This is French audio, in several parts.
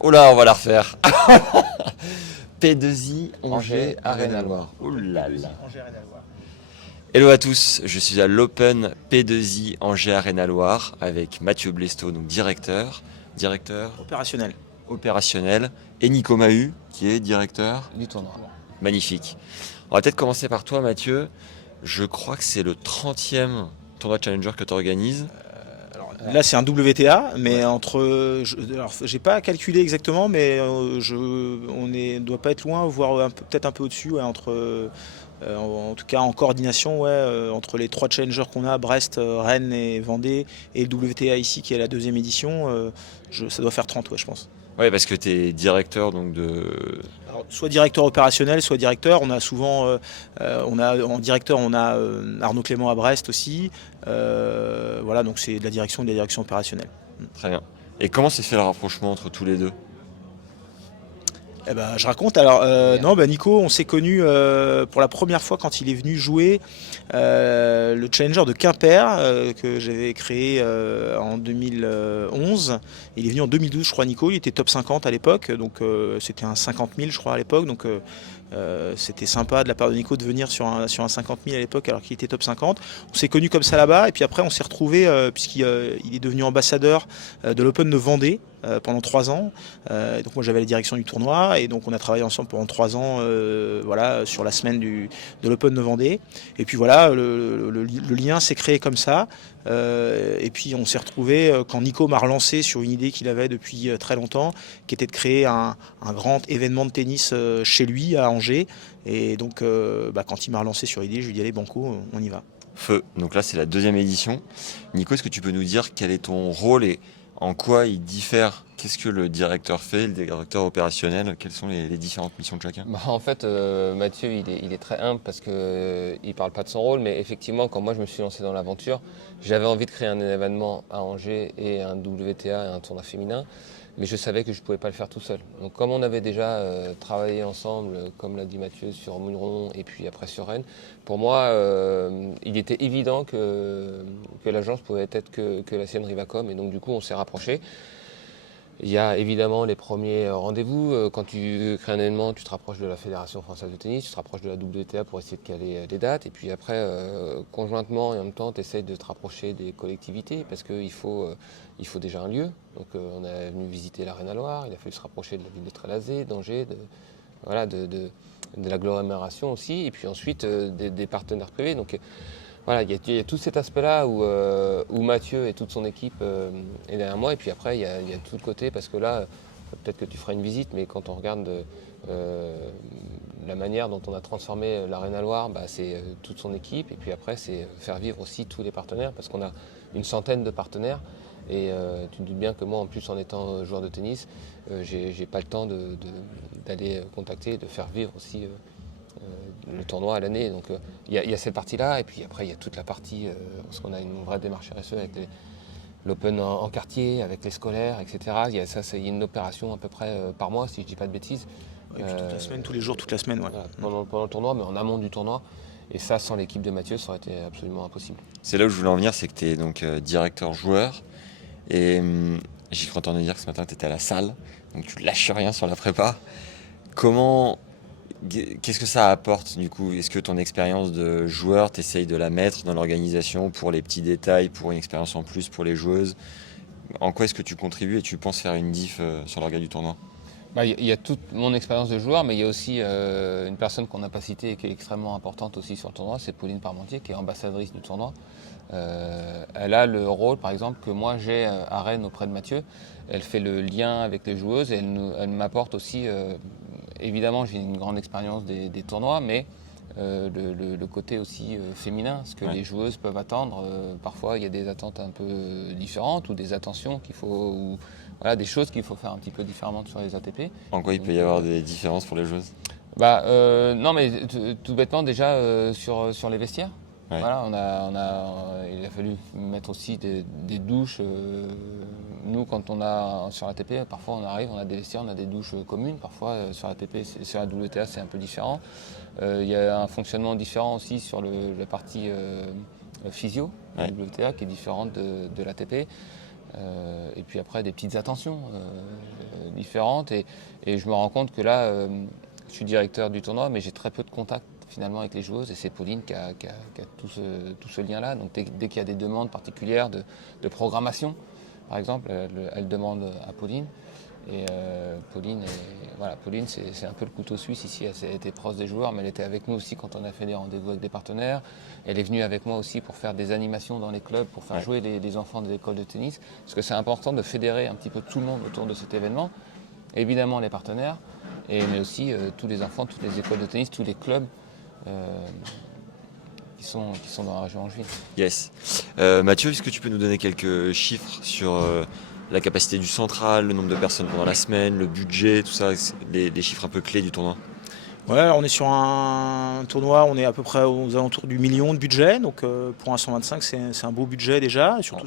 Oh là, on va la refaire. P2I Angers Angers, Arena Arena Loire. Oh là là. Angers Arena Loire. Hello à tous, je suis à l'Open P2I Angers Arena Loire avec Mathieu Blesto, donc directeur Opérationnel. opérationnel, et Nico Mahut, qui est directeur. du tournoi. Magnifique. On va peut-être commencer par toi, Mathieu. Je crois que c'est le 30e tournoi Challenger que tu organises. Là, c'est un WTA, mais alors, j'ai pas calculé exactement, mais doit pas être loin, voire peut-être un peu au-dessus, ouais, en tout cas en coordination, ouais, entre les trois challengers qu'on a, Brest, Rennes et Vendée, et le WTA ici qui est la deuxième édition. Ça doit faire 30, ouais, je pense. Ouais, parce que tu es directeur donc de. Alors, soit directeur opérationnel, soit directeur. On a souvent, en directeur, on a Arnaud Clément à Brest aussi. Voilà, donc c'est de la direction opérationnelle. Très bien. Et comment s'est fait le rapprochement entre tous les deux? Eh ben, je raconte. Alors, non, bah, Nico, on s'est connu pour la première fois quand il est venu jouer le Challenger de Quimper que j'avais créé en 2011. Il est venu en 2012, je crois, Nico. Il était top 50 à l'époque, donc c'était un 50 000, je crois, à l'époque. Donc, c'était sympa de la part de Nico de venir sur un 50 000 à l'époque alors qu'il était top 50. On s'est connus comme ça là-bas et puis après on s'est retrouvés puisqu'il est devenu ambassadeur de l'Open de Vendée pendant 3 ans. Donc moi j'avais la direction du tournoi et donc on a travaillé ensemble pendant 3 ans voilà, sur la semaine de l'Open de Vendée. Et puis voilà, le lien s'est créé comme ça. Et puis on s'est retrouvé quand Nico m'a relancé sur une idée qu'il avait depuis très longtemps, qui était de créer un grand événement de tennis chez lui à Angers. Et donc quand il m'a relancé sur l'idée, je lui ai dit allez banco, on y va. Feu. Donc là, c'est la deuxième édition. Nico, est-ce que tu peux nous dire quel est ton rôle et en quoi il diffère? Qu'est-ce que le directeur fait, le directeur opérationnel? Quelles sont les différentes missions de chacun? En fait, Mathieu, il est très humble parce que il parle pas de son rôle, mais effectivement, quand moi je me suis lancé dans l'aventure, j'avais envie de créer un événement à Angers et un WTA et un tournoi féminin, mais je savais que je pouvais pas le faire tout seul. Donc, comme on avait déjà travaillé ensemble, comme l'a dit Mathieu, sur Mouilleron et puis après sur Rennes, pour moi, il était évident que l'agence pouvait être que la sienne Rivacom, et donc du coup, on s'est rapprochés. Il y a évidemment les premiers rendez-vous. Quand tu crées un événement, tu te rapproches de la Fédération française de tennis, tu te rapproches de la WTA pour essayer de caler des dates. Et puis après, conjointement et en même temps, tu essaies de te rapprocher des collectivités parce il faut déjà un lieu. Donc on est venu visiter l'Arena Loire, il a fallu se rapprocher de la ville de Trélazé, d'Angers, voilà, de l'agglomération aussi. Et puis ensuite des partenaires privés. Donc voilà, il y a tout cet aspect-là où Mathieu et toute son équipe est derrière moi. Et puis après, il y a tout le côté, parce que là, peut-être que tu feras une visite, mais quand on regarde la manière dont on a transformé l'Arena Loire, c'est toute son équipe. Et puis après, c'est faire vivre aussi tous les partenaires, parce qu'on a une centaine de partenaires. Et tu te doutes bien que moi, en plus, en étant joueur de tennis, j'ai pas le temps d'aller contacter, de faire vivre aussi le tournoi à l'année. Donc il y a cette partie-là, et puis après il y a toute la partie, parce qu'on a une vraie démarche RSE avec l'Open en quartier, avec les scolaires, etc. Il y a ça, c'est une opération à peu près par mois, si je dis pas de bêtises. Et puis toute la semaine, tous les jours, toute la semaine. Ouais. Voilà, pendant le tournoi, mais en amont du tournoi. Et ça, sans l'équipe de Mathieu, ça aurait été absolument impossible. C'est là où je voulais en venir, c'est que tu es donc directeur joueur. Et j'ai cru entendre dire que ce matin, tu étais à la salle. Donc tu lâches rien sur la prépa. Comment. Qu'est-ce que ça apporte du coup? Est-ce que ton expérience de joueur, tu essayes de la mettre dans l'organisation pour les petits détails, pour une expérience en plus pour les joueuses? En quoi est-ce que tu contribues et tu penses faire une diff sur l'orga du tournoi? Il y a toute mon expérience de joueur, mais il y a aussi une personne qu'on n'a pas citée et qui est extrêmement importante aussi sur le tournoi, c'est Pauline Parmentier, qui est ambassadrice du tournoi. Elle a le rôle, par exemple, que moi j'ai à Rennes auprès de Mathieu. Elle fait le lien avec les joueuses et elle m'apporte aussi, évidemment j'ai une grande expérience des tournois, mais le côté aussi féminin, ce que les joueuses peuvent attendre. Parfois il y a des attentes un peu différentes ou des attentions qu'il faut... Voilà, des choses qu'il faut faire un petit peu différemment sur les ATP. En quoi il peut y avoir des différences pour les joueuses? Non, mais tout bêtement, déjà sur les vestiaires. Ouais. Voilà, il a fallu mettre aussi des douches. Nous, quand on a sur l'ATP, parfois on arrive, on a des vestiaires, on a des douches communes. Parfois sur l'ATP, sur la WTA, c'est un peu différent. Il y a un fonctionnement différent aussi sur la partie physio, la WTA, qui est différente de l'ATP. Et puis après, des petites attentions différentes. Et je me rends compte que là, je suis directeur du tournoi, mais j'ai très peu de contact finalement avec les joueuses. Et c'est Pauline qui a tout ce lien-là. Donc dès qu'il y a des demandes particulières de programmation, par exemple, elle demande à Pauline. Et Pauline, c'est un peu le couteau suisse ici. Elle était proche des joueurs, mais elle était avec nous aussi quand on a fait des rendez-vous avec des partenaires. Elle est venue avec moi aussi pour faire des animations dans les clubs, pour faire jouer des enfants des écoles de tennis. Parce que c'est important de fédérer un petit peu tout le monde autour de cet événement. Évidemment les partenaires, mais aussi tous les enfants, toutes les écoles de tennis, tous les clubs qui sont dans la région angevine. Yes. Mathieu, est-ce que tu peux nous donner quelques chiffres sur la capacité du central, le nombre de personnes pendant la semaine, le budget, tout ça, les chiffres un peu clés du tournoi? Ouais, on est sur un tournoi, on est à peu près aux alentours du million de budget, donc pour un 125 c'est un beau budget déjà. Surtout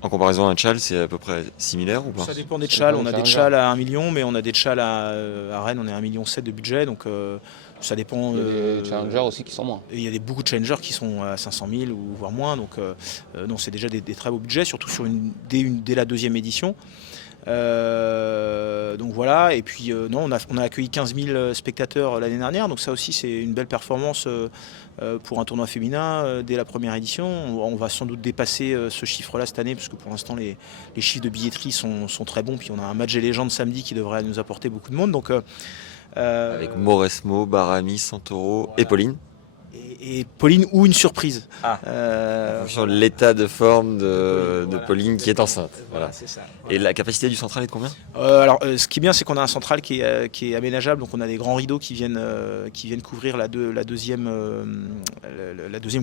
En comparaison à un tchal, c'est à peu près similaire ou pas? Ça dépend des tchals, on a des tchals à 1 million, mais on a des tchals à Rennes, on est à 1,7 million de budget, donc ça dépend. Il y a des challengers aussi qui sont moins. Et il y a beaucoup de challengers qui sont à 500 000 ou voire moins, donc non, c'est déjà des très beaux budgets, surtout sur dès la deuxième édition. Donc voilà, et puis non, on a accueilli 15 000 spectateurs l'année dernière, donc ça aussi c'est une belle performance pour un tournoi féminin dès la première édition. On va sans doute dépasser ce chiffre-là cette année, parce que pour l'instant les chiffres de billetterie sont très bons, puis on a un match des légendes samedi qui devrait nous apporter beaucoup de monde. Donc, avec Mauresmo, Barami, Santoro et Pauline. Et Pauline ou une surprise. Sur l'état de forme de Pauline qui est enceinte. Voilà. C'est ça. Et la capacité du central est de combien? Alors, ce qui est bien, c'est qu'on a un central qui est aménageable, donc on a des grands rideaux qui viennent couvrir la deuxième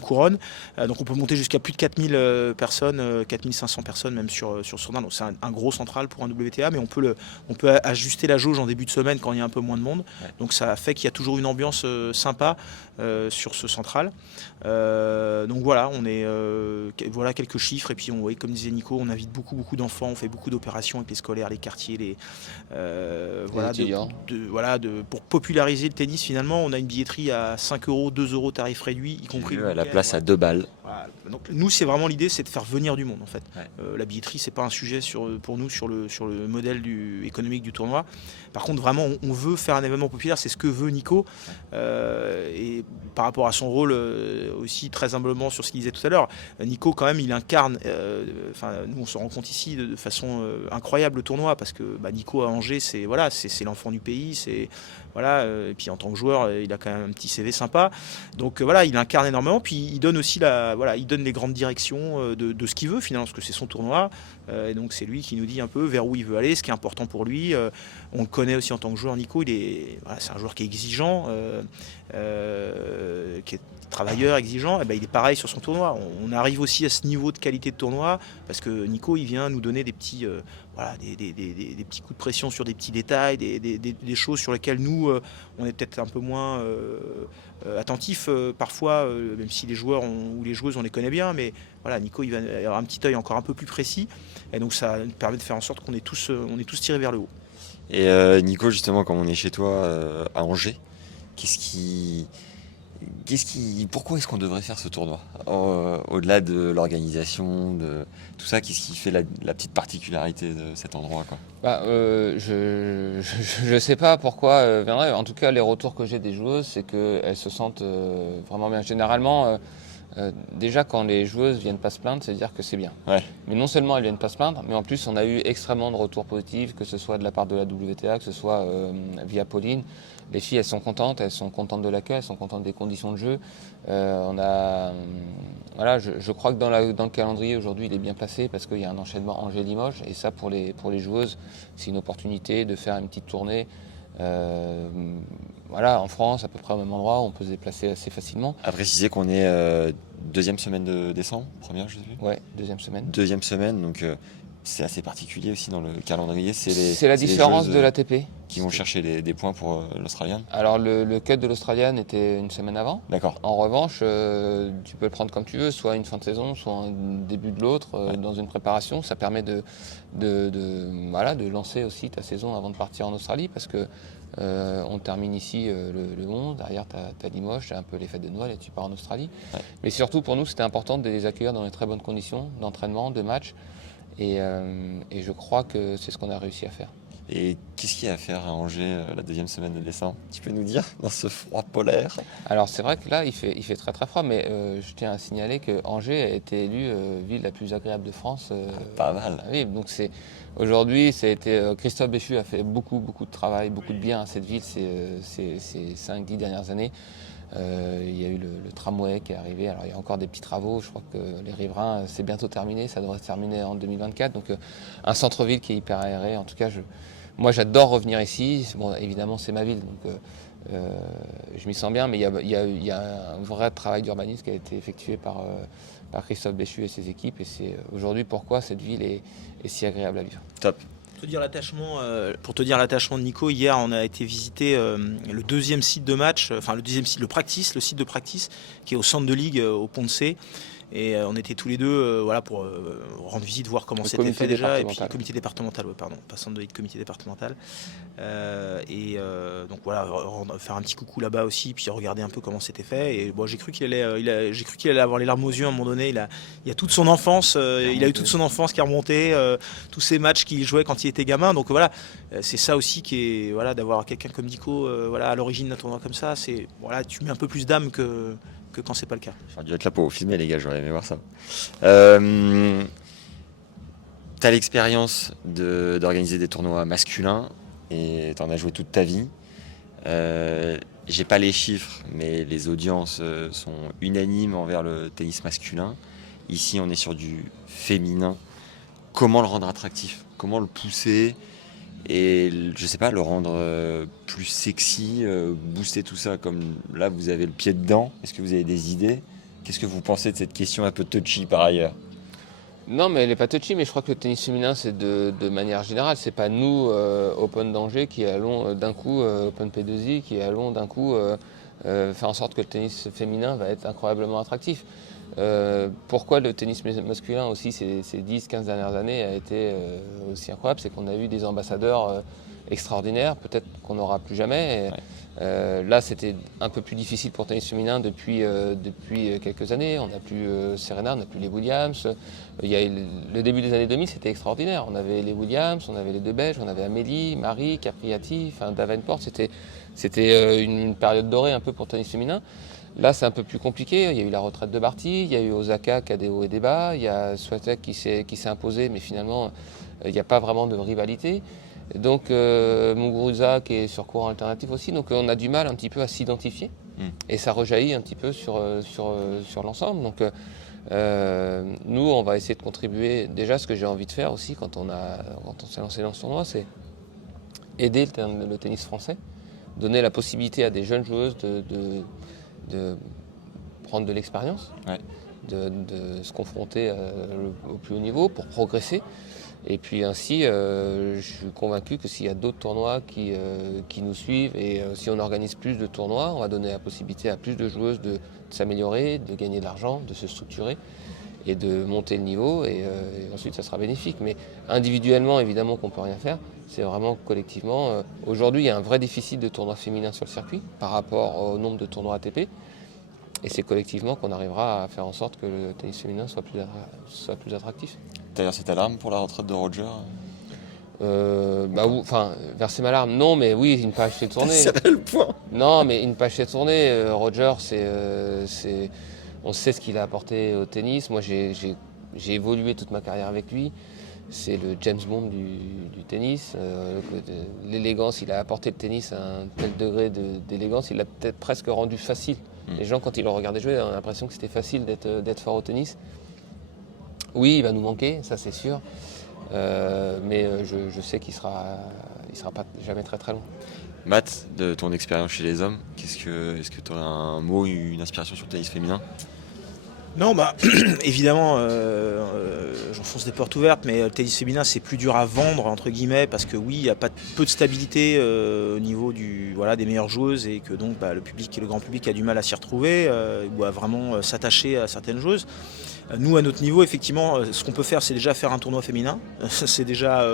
couronne. Donc on peut monter jusqu'à plus de 4000 personnes, 4500 personnes même sur Sourdin. Donc c'est un gros central pour un WTA, mais on peut ajuster la jauge en début de semaine quand il y a un peu moins de monde. Ouais. Donc ça fait qu'il y a toujours une ambiance sympa sur ce central. Donc voilà, voilà quelques chiffres, et puis comme disait Nico, on invite beaucoup d'enfants, on fait beaucoup d'opérations avec les scolaires, les quartiers, pour populariser le tennis. Finalement, on a une billetterie à 5 €, 2 € tarif réduit, y compris la place à 2 balles. Voilà. Donc nous, c'est vraiment l'idée, c'est de faire venir du monde en fait. Ouais. La billetterie, c'est pas un sujet pour nous sur le modèle économique du tournoi. Par contre, vraiment, on veut faire un événement populaire, c'est ce que veut Nico. Et par rapport à son rôle aussi, très humblement, sur ce qu'il disait tout à l'heure, Nico quand même, il incarne, nous on se rend compte ici de façon incroyable le tournoi, parce que Nico à Angers, c'est l'enfant du pays, et puis en tant que joueur, il a quand même un petit CV sympa. Donc il incarne énormément, puis il donne aussi il donne les grandes directions de ce qu'il veut finalement, parce que c'est son tournoi. Et donc c'est lui qui nous dit un peu vers où il veut aller, ce qui est important pour lui. On le connaît aussi en tant que joueur, Nico. C'est un joueur qui est exigeant, qui est travailleur, exigeant. Et il est pareil sur son tournoi. On arrive aussi à ce niveau de qualité de tournoi parce que Nico, il vient nous donner des petits, des petits coups de pression sur des petits détails, des choses sur lesquelles nous, on est peut-être un peu moins attentifs parfois, même si les joueurs ou les joueuses, on les connaît bien. Mais voilà, Nico, il va avoir un petit œil encore un peu plus précis. Et donc ça nous permet de faire en sorte qu'on est tous tirés vers le haut. Et Nico, justement, comme on est chez toi à Angers, pourquoi est-ce qu'on devrait faire ce tournoi? Au-delà de l'organisation, de tout ça, qu'est-ce qui fait la petite particularité de cet endroit, quoi? Je sais pas pourquoi viendrait. En tout cas, les retours que j'ai des joueuses, c'est qu'elles se sentent vraiment bien. Généralement, déjà quand les joueuses viennent pas se plaindre, c'est-à-dire que c'est bien. Ouais. Mais non seulement elles viennent pas se plaindre, mais en plus on a eu extrêmement de retours positifs, que ce soit de la part de la WTA, que ce soit via Pauline. Les filles, elles sont contentes de l'accueil, elles sont contentes des conditions de jeu. Je crois que dans le calendrier aujourd'hui, il est bien placé parce qu'il y a un enchaînement Angers-Limoges, et ça pour les joueuses, c'est une opportunité de faire une petite tournée. En France, à peu près au même endroit, on peut se déplacer assez facilement. À préciser qu'on est deuxième semaine de décembre, première, je sais plus. Ouais, deuxième semaine. Deuxième semaine, donc c'est assez particulier aussi dans le calendrier. C'est la différence de l'ATP. Qui vont chercher des points pour l'Australian. Alors le cut de l'Australian était une semaine avant. D'accord. En revanche, tu peux le prendre comme tu veux, soit une fin de saison, soit un début de l'autre, dans une préparation. Ça permet de lancer aussi ta saison avant de partir en Australie, parce que on termine ici le 11, derrière t'as Limoges, t'as un peu les fêtes de Noël et tu pars en Australie. Ouais. Mais surtout pour nous, c'était important de les accueillir dans de très bonnes conditions d'entraînement, de match. Et je crois que c'est ce qu'on a réussi à faire. Et qu'est-ce qu'il y a à faire à Angers la deuxième semaine de décembre? Tu peux nous dire, dans ce froid polaire? Alors c'est vrai que là il fait très très froid, mais je tiens à signaler que Angers a été élue ville la plus agréable de France. Pas mal. À vivre. Donc aujourd'hui ça a été Christophe Béchu a fait beaucoup de travail, beaucoup de bien à cette ville ces 5-10 dernières années. Il y a eu le tramway qui est arrivé. Alors il y a encore des petits travaux. Je crois que les riverains c'est bientôt terminé. Ça devrait se terminer en 2024. Donc un centre-ville qui est hyper aéré. En tout cas moi j'adore revenir ici. Bon, évidemment c'est ma ville, donc je m'y sens bien, mais il y a un vrai travail d'urbanisme qui a été effectué par Christophe Béchu et ses équipes, et c'est aujourd'hui pourquoi cette ville est si agréable à vivre. Top. Pour te dire l'attachement de Nico, hier on a été visiter le deuxième site de match, enfin le deuxième site, le site de practice qui est au centre de ligue au Pont de C. Et on était tous les deux pour rendre visite, voir comment c'était fait déjà. Et puis comité départemental, pardon, pas centre de ligue, comité départemental. Donc voilà, faire un petit coucou là-bas aussi, puis regarder un peu comment c'était fait. Et bon, j'ai cru qu'il allait avoir les larmes aux yeux à un moment donné. Il y a toute son enfance, il a eu toute son enfance qui est remontée, tous ces matchs qu'il jouait quand il était gamin. Donc voilà, c'est ça aussi qui est d'avoir quelqu'un comme Nico à l'origine d'un tournoi comme ça. C'est tu mets un peu plus d'âme que quand c'est pas le cas. J'aurais dû être là pour vous filmer, les gars, j'aurais aimé voir ça. T'as l'expérience d'organiser des tournois masculins et t'en as joué toute ta vie. J'ai pas les chiffres, mais les audiences sont unanimes envers le tennis masculin. Ici, on est sur du féminin. Comment le rendre attractif? Comment le pousser? Et je sais pas, le rendre plus sexy, booster tout ça, comme là vous avez le pied dedans. Est-ce que vous avez des idées? Qu'est-ce que vous pensez de cette question un peu touchy par ailleurs? Non, mais elle n'est pas touchy, mais je crois que le tennis féminin, c'est de manière générale. C'est pas nous, Open d'Angers, qui allons d'un coup, Open P2I, qui allons d'un coup faire en sorte que le tennis féminin va être incroyablement attractif. Pourquoi le tennis masculin aussi ces 10-15 dernières années a été aussi incroyable, c'est qu'on a eu des ambassadeurs extraordinaires, peut-être qu'on n'aura plus jamais. Là c'était un peu plus difficile pour le tennis féminin depuis quelques années. On n'a plus Serena, on n'a plus les Williams. Le début des années 2000 c'était extraordinaire. On avait les Williams, on avait les deux Belges, on avait Amélie, Marie, Capriati, Davenport. C'était une période dorée un peu pour le tennis féminin. Là, c'est un peu plus compliqué. Il y a eu la retraite de Barty, il y a eu Osaka qui a des hauts et des bas, il y a Swiatek qui s'est imposé, mais finalement, il n'y a pas vraiment de rivalité. Donc, Muguruza qui est sur courant alternatif aussi. Donc, on a du mal un petit peu à s'identifier. Et ça rejaillit un petit peu sur l'ensemble. Donc, nous, on va essayer de contribuer. Déjà, ce que j'ai envie de faire aussi quand on s'est lancé dans ce tournoi, c'est aider le tennis français, donner la possibilité à des jeunes joueuses de prendre de l'expérience, de se confronter au plus haut niveau pour progresser. Et puis ainsi, je suis convaincu que s'il y a d'autres tournois qui nous suivent et si on organise plus de tournois, on va donner la possibilité à plus de joueuses de s'améliorer, de gagner de l'argent, de se structurer et de monter le niveau. Et ensuite, ça sera bénéfique. Mais individuellement, évidemment qu'on ne peut rien faire. C'est vraiment collectivement. Aujourd'hui, il y a un vrai déficit de tournois féminins sur le circuit par rapport au nombre de tournois ATP. Et c'est collectivement qu'on arrivera à faire en sorte que le tennis féminin soit plus attractif. D'ailleurs, cette alarme pour la retraite de Roger? Verser ma larme, non, mais oui, une page s'est tournée. C'est le point. Non, mais une page s'est tournée. Roger, on sait ce qu'il a apporté au tennis. Moi, j'ai évolué toute ma carrière avec lui. C'est le James Bond du tennis. L'élégance, il a apporté le tennis à un tel degré d'élégance, il l'a peut-être presque rendu facile. Les gens, quand ils le regardaient jouer, ont l'impression que c'était facile d'être fort au tennis. Oui, il va nous manquer, ça c'est sûr. Mais je sais qu'il sera pas jamais très très long. Matt, de ton expérience chez les hommes, est-ce que tu aurais un mot, une inspiration sur le tennis féminin? Non, évidemment, j'enfonce des portes ouvertes, mais le tennis féminin, c'est plus dur à vendre, entre guillemets, parce que oui, il y a peu de stabilité au niveau des meilleures joueuses, et que donc le grand public a du mal à s'y retrouver, ou à vraiment s'attacher à certaines joueuses. Nous, à notre niveau, effectivement, ce qu'on peut faire, c'est déjà faire un tournoi féminin. C'est déjà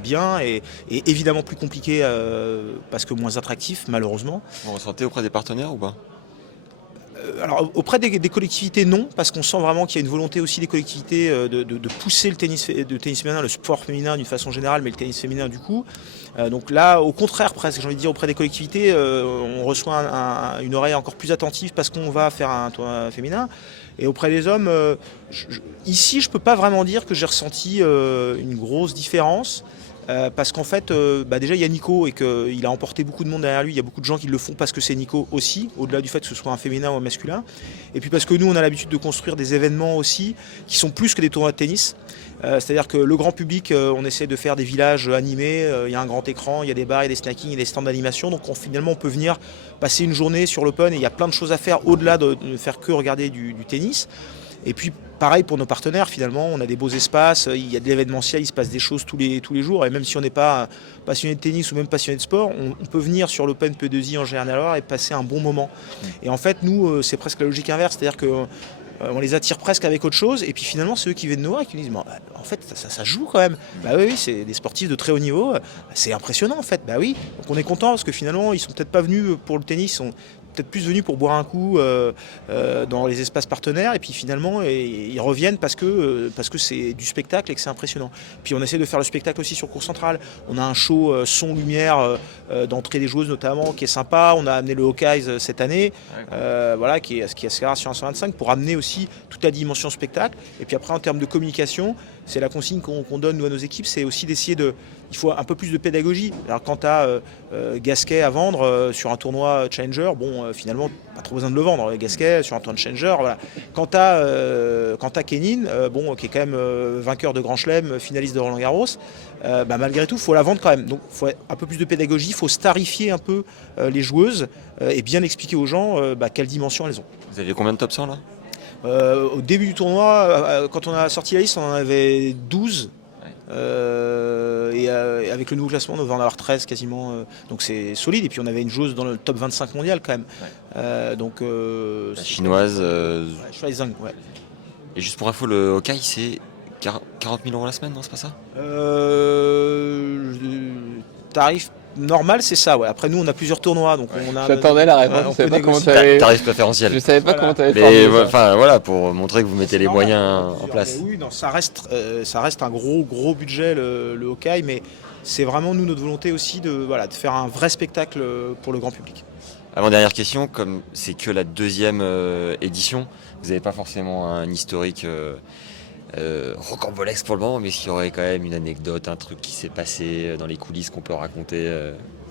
bien et évidemment plus compliqué parce que moins attractif, malheureusement. Vous ressentez auprès des partenaires ou pas? Alors auprès des collectivités, non, parce qu'on sent vraiment qu'il y a une volonté aussi des collectivités de pousser le tennis féminin, le sport féminin d'une façon générale, mais le tennis féminin du coup. Donc là, au contraire presque, j'ai envie de dire, auprès des collectivités, on reçoit une oreille encore plus attentive parce qu'on va faire un tournoi féminin. Et auprès des hommes, ici, je ne peux pas vraiment dire que j'ai ressenti une grosse différence. Parce qu'en fait, déjà il y a Nico et qu'il a emporté beaucoup de monde derrière lui. Il y a beaucoup de gens qui le font parce que c'est Nico aussi, au-delà du fait que ce soit un féminin ou un masculin. Et puis parce que nous, on a l'habitude de construire des événements aussi qui sont plus que des tournois de tennis. C'est-à-dire que le grand public, on essaie de faire des villages animés. Il y a un grand écran, il y a des bars, il y a des snackings, il y a des stands d'animation. Donc finalement, on peut venir passer une journée sur l'Open et il y a plein de choses à faire au-delà de ne faire que regarder du tennis. Et puis pareil pour nos partenaires, finalement, on a des beaux espaces, il y a de l'événementiel, il se passe des choses tous les jours. Et même si on n'est pas passionné de tennis ou même passionné de sport, on peut venir sur l'Open P2I en Général et passer un bon moment. Et en fait, nous, c'est presque la logique inverse, c'est-à-dire que on les attire presque avec autre chose, et puis finalement c'est eux qui viennent nous voir et qui nous disent en fait ça joue quand même. Bah oui, c'est des sportifs de très haut niveau, c'est impressionnant en fait. Bah oui, donc on est content parce que finalement ils sont peut-être pas venus pour le tennis, ils sont peut-être plus venus pour boire un coup dans les espaces partenaires, et puis finalement ils reviennent parce que c'est du spectacle et que c'est impressionnant. Puis on essaie de faire le spectacle aussi sur cours central. On a un show son lumière d'entrée des joueuses notamment qui est sympa. On a amené le Hawkeyes cette année, qui est assez rare sur un 125 pour amener aussi toute la dimension spectacle. Et puis après en termes de communication, c'est la consigne qu'on donne nous à nos équipes, c'est aussi d'essayer il faut un peu plus de pédagogie. Alors quand tu as Gasquet à vendre sur un tournoi Challenger, finalement pas trop besoin de le vendre, Gasquet sur un tournoi Challenger, voilà. Quand tu as Kenin, qui est quand même vainqueur de Grand Chelem, finaliste de Roland Garros, malgré tout il faut la vendre quand même. Donc il faut un peu plus de pédagogie, il faut starifier un peu les joueuses et bien expliquer aux gens quelle dimension elles ont. Vous aviez combien de top 100 là ? Au début du tournoi, quand on a sorti la liste, on en avait 12. Et avec le nouveau classement, on va en avoir 13 quasiment. Donc c'est solide. Et puis on avait une joueuse dans le top 25 mondial quand même. La chinoise. Shuai Zhang, ouais. Et juste pour info, le Hawkeye, c'est 40 000 € la semaine, non, c'est pas ça ? Tarif normal, c'est ça, ouais. Après nous on a plusieurs tournois, donc on a. J'attendais la réponse, je savais pas comment t'avais. Tarif préférentiel. Je savais pas comment t'avais Mais formulé ça. pour montrer que vous mettez les moyens en place. Oui, non, ça reste un gros budget le Hawkeye, mais c'est vraiment nous notre volonté aussi de faire un vrai spectacle pour le grand public. Avant-dernière question, comme c'est que la deuxième édition, vous n'avez pas forcément un historique rocambolesque pour le moment, mais est-ce qu'il y aurait quand même une anecdote, un truc qui s'est passé dans les coulisses qu'on peut raconter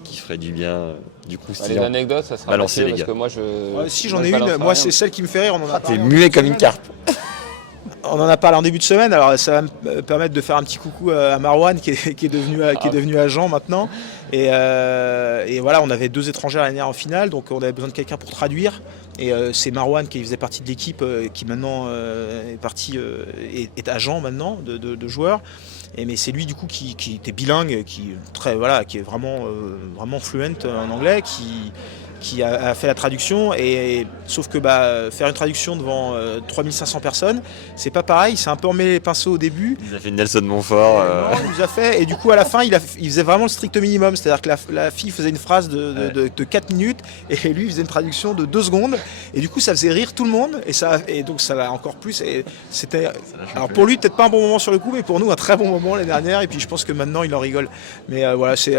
qui ferait du bien du coup Les anecdotes, ça sera balancez, les parce gars. que moi si j'en ai une, moi c'est celle qui me fait rire, on en a T'es parlé. muet comme une carte. On en a parlé en début de semaine, alors ça va me permettre de faire un petit coucou à Marwan qui est devenu agent maintenant. Et voilà, on avait 2 étrangères l'année dernière en finale, donc on avait besoin de quelqu'un pour traduire. Et c'est Marwan qui faisait partie de l'équipe qui maintenant est agent maintenant de joueurs. Mais c'est lui du coup qui était bilingue, qui est vraiment fluent en anglais, qui a fait la traduction, sauf que faire une traduction devant 3500 personnes, c'est pas pareil, c'est un peu emmêlé les pinceaux au début. Il a fait une Nelson Montfort. Non, il nous a fait, et du coup à la fin il faisait vraiment le strict minimum, c'est-à-dire que la fille faisait une phrase de 4 minutes et lui il faisait une traduction de 2 secondes, et du coup ça faisait rire tout le monde, et donc ça l'a encore plus, et c'était, alors pour lui peut-être pas un bon moment sur le coup, mais pour nous un très bon moment l'année dernière, et puis je pense que maintenant il en rigole. Mais voilà, c'est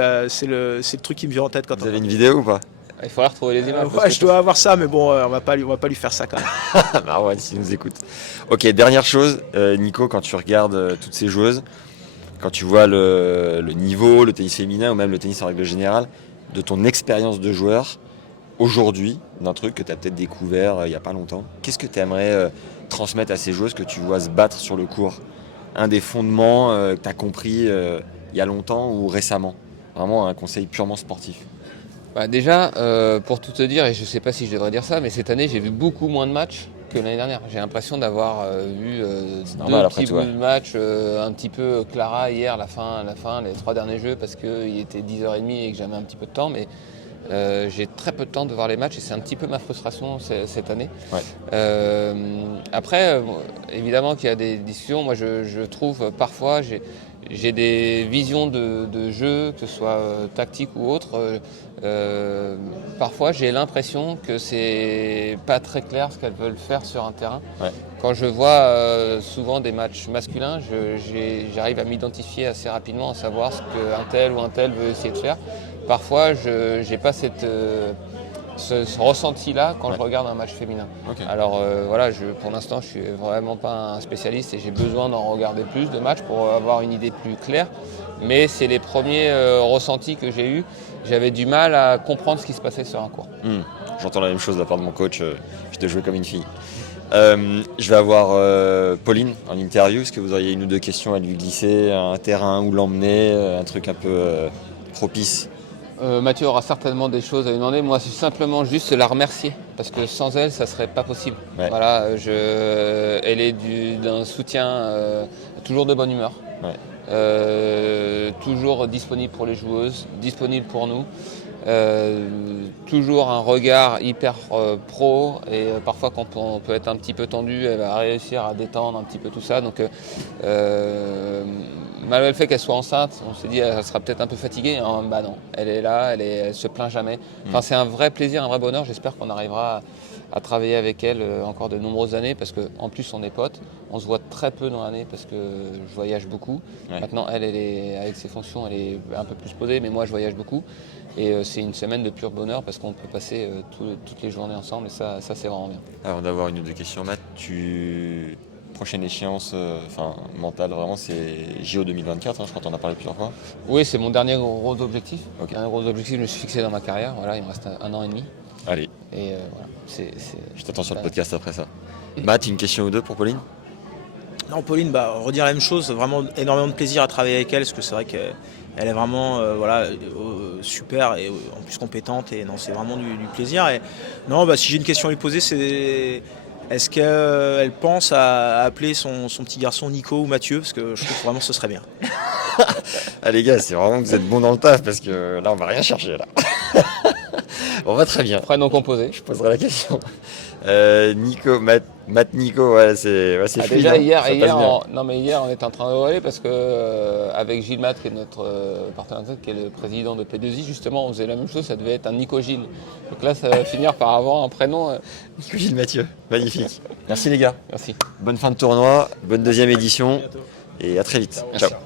le truc qui me vient en tête quand Vous avez une vidéo ou pas ? Il faudrait retrouver les images. Je dois avoir ça, mais bon, on va pas lui faire ça quand même. Marwan, s'il nous écoute. Ok, dernière chose, Nico, quand tu regardes toutes ces joueuses, quand tu vois le niveau, le tennis féminin ou même le tennis en règle générale, de ton expérience de joueur aujourd'hui, d'un truc que tu as peut-être découvert il n'y a pas longtemps, qu'est-ce que tu aimerais transmettre à ces joueuses que tu vois se battre sur le court ? Un des fondements que tu as compris il y a longtemps ou récemment ? Vraiment un conseil purement sportif. Déjà, pour tout te dire, et je ne sais pas si je devrais dire ça, mais cette année j'ai vu beaucoup moins de matchs que l'année dernière. J'ai l'impression d'avoir vu 2 petits bouts de match, un petit peu Clara hier, la fin, les 3 derniers jeux, parce qu'il était 10h30 et que j'avais un petit peu de temps, mais j'ai très peu de temps de voir les matchs et c'est un petit peu ma frustration cette année. Ouais. Après, évidemment qu'il y a des discussions. Moi je trouve parfois, j'ai des visions de jeu, que ce soit tactique ou autre. Parfois, j'ai l'impression que c'est pas très clair ce qu'elles veulent faire sur un terrain. Ouais. Quand je vois souvent des matchs masculins, j'arrive à m'identifier assez rapidement, à savoir ce qu'un tel ou un tel veut essayer de faire. Parfois, je n'ai pas ce ressenti-là quand je regarde un match féminin. Okay. Alors voilà, pour l'instant, je suis vraiment pas un spécialiste et j'ai besoin d'en regarder plus de matchs pour avoir une idée plus claire. Mais c'est les premiers ressentis que j'ai eus. J'avais du mal à comprendre ce qui se passait sur un court. J'entends la même chose de la part de mon coach. Je te jouais comme une fille. Je vais avoir Pauline en interview. Est-ce que vous auriez une ou deux questions à lui glisser, un terrain où l'emmener, un truc un peu propice? Mathieu aura certainement des choses à lui demander. Moi, c'est simplement juste la remercier parce que sans elle, ça serait pas possible. Ouais. Voilà, elle est d'un soutien, toujours de bonne humeur, toujours disponible pour les joueuses, disponible pour nous. Toujours un regard hyper pro et parfois quand on peut être un petit peu tendu, elle va réussir à détendre un petit peu tout ça. Donc malgré le fait qu'elle soit enceinte, on s'est dit elle sera peut-être un peu fatiguée. Bah non, elle est là, elle se plaint jamais. Enfin, c'est un vrai plaisir, un vrai bonheur. J'espère qu'on arrivera à travailler avec elle encore de nombreuses années parce qu'en plus on est potes, on se voit très peu dans l'année parce que je voyage beaucoup. Ouais. Maintenant elle est avec ses fonctions, elle est un peu plus posée, mais moi je voyage beaucoup et c'est une semaine de pur bonheur parce qu'on peut passer toutes les journées ensemble et ça c'est vraiment bien. Avant d'avoir une ou deux questions, Matt, prochaine échéance mentale vraiment c'est JO 2024, je crois qu'on en a parlé plusieurs fois. Oui, c'est mon dernier gros objectif. Okay. Un gros objectif que je me suis fixé dans ma carrière, voilà, il me reste 1 an et demi. Allez. Et voilà, je t'attends sur le podcast après ça. Matt, une question ou deux pour Pauline? Non, Pauline, redire la même chose, vraiment énormément de plaisir à travailler avec elle, parce que c'est vrai qu'elle est vraiment super et en plus compétente, et non, c'est vraiment du plaisir. Et non, si j'ai une question à lui poser, c'est est-ce qu'elle pense à appeler son petit garçon Nico ou Mathieu, parce que je trouve que vraiment ce serait bien. Ah les gars, c'est vraiment que vous êtes bons dans le taf, parce que là on va rien chercher là. On va très bien. Prénom composé. Je poserai la question. Nico, Matt Nico, c'est fluide. Déjà hier on était en train de rigoler parce que avec Gilles Matt, qui est notre partenaire, qui est le président de P2I, justement, on faisait la même chose, ça devait être un Nico Gilles. Donc là, ça va finir par avoir un prénom. Nico Gilles Mathieu, magnifique. Merci les gars. Merci. Bonne fin de tournoi, bonne deuxième édition et à très vite. Merci. Ciao.